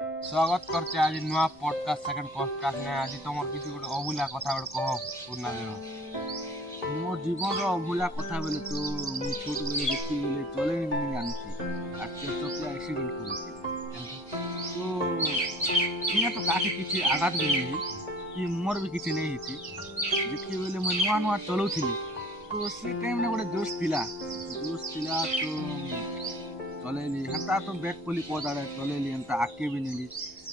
स्वागत करते आज नुआ पॉडकास्ट सेकंड पॉडकास्ट ने आज तुम किसी गोटे अभूला कथा गोटे कह पुराना दिन ମୋ ଜୀବନର ଅଭୁଲା କଥା ବେଲେ ତ ମୁଁ ଛୋଟ ବେଲେ ଯେତିକି ବେଲେ ଚଲେଇ ନେଇ ଜାଣିଛି আর ଚକିଆ ଆକ୍ସିଡେଣ୍ଟ କରିଛି ତ ଇନା ତ କାହାକେ କିଛି ଆଘାତ ଦେଲିନି କି ମୋର ବି କିଛି ନେଇ ହେଇଛି ଯେତିକି ବେଲେ ମୁଁ ନୂଆ ନୂଆ ଚଲାଉଥିଲି ତ ସେ ଟାଇମ୍ରେ ଗୋଟେ ଜୋସ୍ ଥିଲା ତ ଚଲେଇଲି ହେନ୍ତା ତ ବ୍ୟାକ୍ କଲି ପଦାଡ଼େ ଚଲେଇଲି ହେନ୍ତା ଆଗକେ ବି ନେଲି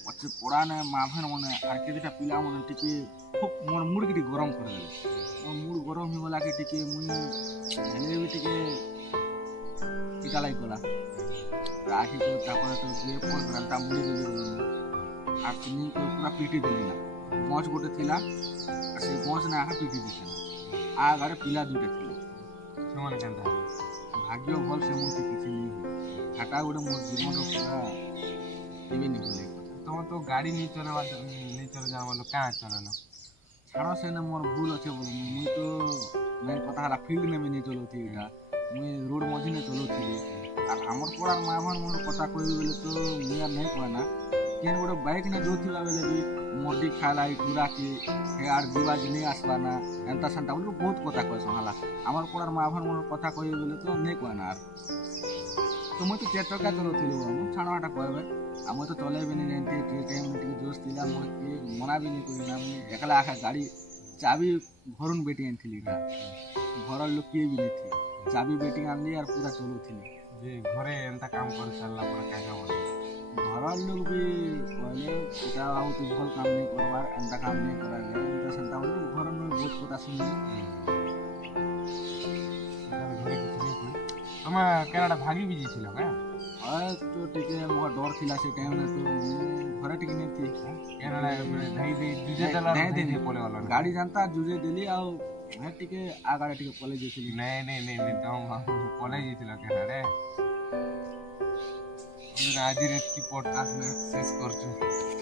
ପଛେ ପଡ଼ାନେ ମାଭେନ ମାନେ ଆର୍ କେତେଟା ପିଲାମାନେ ଟିକେ ଖୁବ୍ ମୋର ମୁଡ଼୍ ଟିକେ ଗରମ କରିଦେଲେ ମୋ ମୁଡ଼୍ ଗରମ ହେଇଗଲା କି ଟିକେ ମୁଇଁ ହେଲେ ବି ଟିକେ ଇଟା ଲାଗିଗଲା ରାଗି କରି ତାପରେ ତ ଯେ ପଡ଼୍ତା ମୁଡ଼ି ଦେଲି ଆର୍ ଚିନି ପୁରା ପିଟି ଦେଲି ନା ଗଛ ଗୋଟେ ଥିଲା ଆର୍ ସେ ଗଛ ନା ଆହା ପିଟି ଦେଇଥିଲା ଆ ଗାଡ଼େ ପିଲା ଦୁଇଟା ଥିଲା ସେମାନେ କେନ୍ତା ଭାଗ୍ୟ ଭଲ ସେମିତି କିଛି ନେଇ ହାଟା ଗୋଟେ ମୋ ଜୀବନର ପୁରା କେବେ ନେଇ ଗଲେ तुम तो गाड़ी नहीं चले जा बोलो क्या चलेलो ଛାଡ଼ ସେନେ ମୋର ଭୁଲ ଅଛେ ବୋଲ ମୁଇଁ ତ ନାଇଁ କଥା ହେଲା ଫିଲ୍ଡ ନେ ବି ନେଇ ଚଲଉଥିବି ଏଇଟା ମୁଇଁ ରୋଡ଼ ମଝିନେ ଚଲଉଥିବି ଆର୍ ଆମର ପଡ଼ାର ମା ଭାନ ମୋର କଥା କହିବି ବେଲେ ତ ମୁଇଁ ଆର୍ ନାଇଁ କହେ ନା କେନ୍ ଗୋଟେ ବାଇକ୍ ନେ ଯାଉଥିବା ବେଲେ ବି ମଡି ଖାଇଲା ଇ ଟୁରାକି ହେ ଆର୍ ଯିବା ଯେ ନେଇ ଆସବା ନା ଏନ୍ତା ସେନ୍ତା ବୋଲି ବହୁତ କଥା କହେସନ୍ ହେଲା ଆମର ପଡ଼ାର ମା ଭାନ ମୋର କଥା କହିବି ବେଲେ ତ ନାଇଁ କହେ ନା ଆର୍ ତ ମୁଇଁ ତ ଚାରି ଚକା ଚଲଉଥିଲି ମୁଁ ଛାଡ଼ ହେଟା କହିବେ ଆଉ ମୁଇଁ ତ ଚଲେଇବିନି ଯେମିତି ଟାଇମ୍ରେ ଟିକେ ଜୋସ୍ ଥିଲା ମୋର କିଏ ମନା ବି ନେଇ କରିନା ମୁଇଁ ଏକଲା ଆଖା ଗାଡ଼ି ଚାବି ଘରୁନ୍ ବେଟି ଆଣିଥିଲି ନା ଘର ଲୋକ କିଏ ବି ନେଇଥିଲି ଚାବି ବେଟି ଆଣିଲି ଆର୍ ପୁରା ଚଲଉଥିଲି ଯେ ଘରେ ଏନ୍ତା କାମ କରି ସାରିଲା ପରେ କାଇଁ ବୋଲେ ଘର ଲୋକ ବି କହିଲେ ଏଟା ଆଉ ତୁ ଭଲ କାମ ନେଇ କରବାର୍ ଏନ୍ତା କାମ ନେଇ କରାର ଏନ୍ତା ସେନ୍ତା ବୋଲି ଘର ଲୋକ ବହୁତ କଥା ଶୁଣିଲି ଘରେ କିଛି ନେଇ କହି ତମେ କେନାଟା ଭାଗି ବି ଯାଇଥିଲ କା ହଁ ତ ଟିକେ ମୋର ଡର ଥିଲା ସେ ଟାଇମ୍ରେ ତ ଘରେ ଟିକେ ନେଇଥିଲି କେନାଟା ଧାଇ ଦେଇ ଦୁଜେ ଦେଲା ଦେଇ ପଳେଇ ଗଲ ଗାଡ଼ି ଜାଣତା ଜୁଜେଇ ଦେଲି ଆଉ ଟିକେ ଆଗାଡ଼େ ଟିକେ ପଳେଇ ଯାଇଥିଲି ନାଇଁ ତମ ପଳେଇ ଯାଇଥିଲ କେନାଡେ ଆଜିର ଏତିକି ପଡକାଷ୍ଟ ଶେଷ କରୁଛୁ।